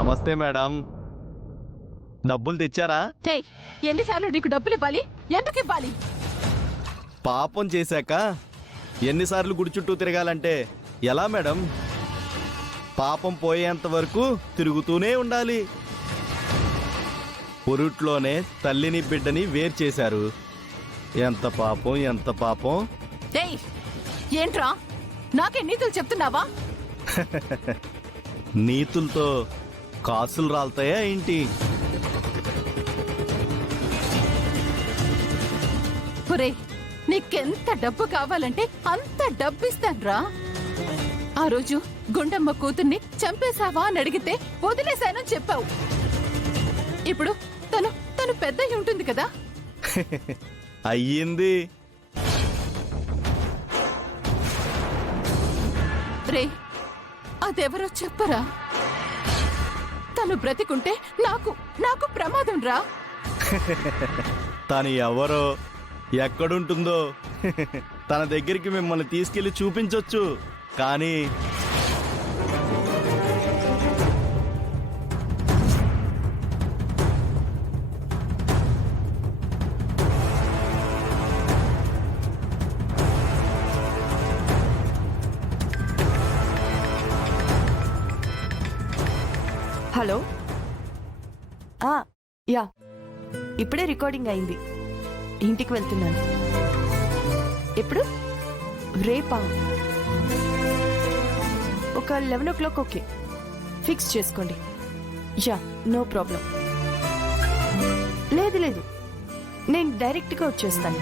నమస్తే మేడం. డబ్బులు తెచ్చారా? ఏయ్, ఎన్నిసార్లు నీకు డబ్బులు ఇవ్వాలి? ఎందుకు ఇవ్వాలి? పాపం చేశాక ఎన్నిసార్లు గుడి చుట్టూ తిరగాలంటే ఎలా మేడం? పాపం పోయేంత వరకు తిరుగుతూనే ఉండాలి. పొరుట్లోనే తల్లిని బిడ్డని వేరు చేశారు. ఎంత పాపం, ఎంత పాపం. ఏయ్, ఏంట్రా నాకే నీతులు చెప్తున్నావా? నీతులతో కాసులు రాలుతాయా ఏంటి? ఒరేయ్, నీకెంత డబ్బు కావాలంటే అంత డబ్బు ఇస్తాన్రా. ఆ రోజు గుండమ్మ కూతుర్ని చంపేశావా అని అడిగితే వదిలేశానని చెప్పావు. ఇప్పుడు తను పెద్దయి ఉంటుంది కదా. అయ్యింది. రే, అదెవరో చెప్పరా? తను బ్రతికుంటే నాకు ప్రమాదం రా. తను ఎవరో, ఎక్కడుంటుందో తన దగ్గరికి మిమ్మల్ని తీసుకెళ్లి చూపించొచ్చు. కానీ హలో. యా, ఇప్పుడే రికార్డింగ్ అయింది. ఇంటికి వెళ్తున్నాను. ఎప్పుడు? రేపా? ఒక 11 o'clock. ఓకే, ఫిక్స్ చేసుకోండి. Ya, no problem. లేదు, నేను డైరెక్ట్గా వచ్చేస్తాను.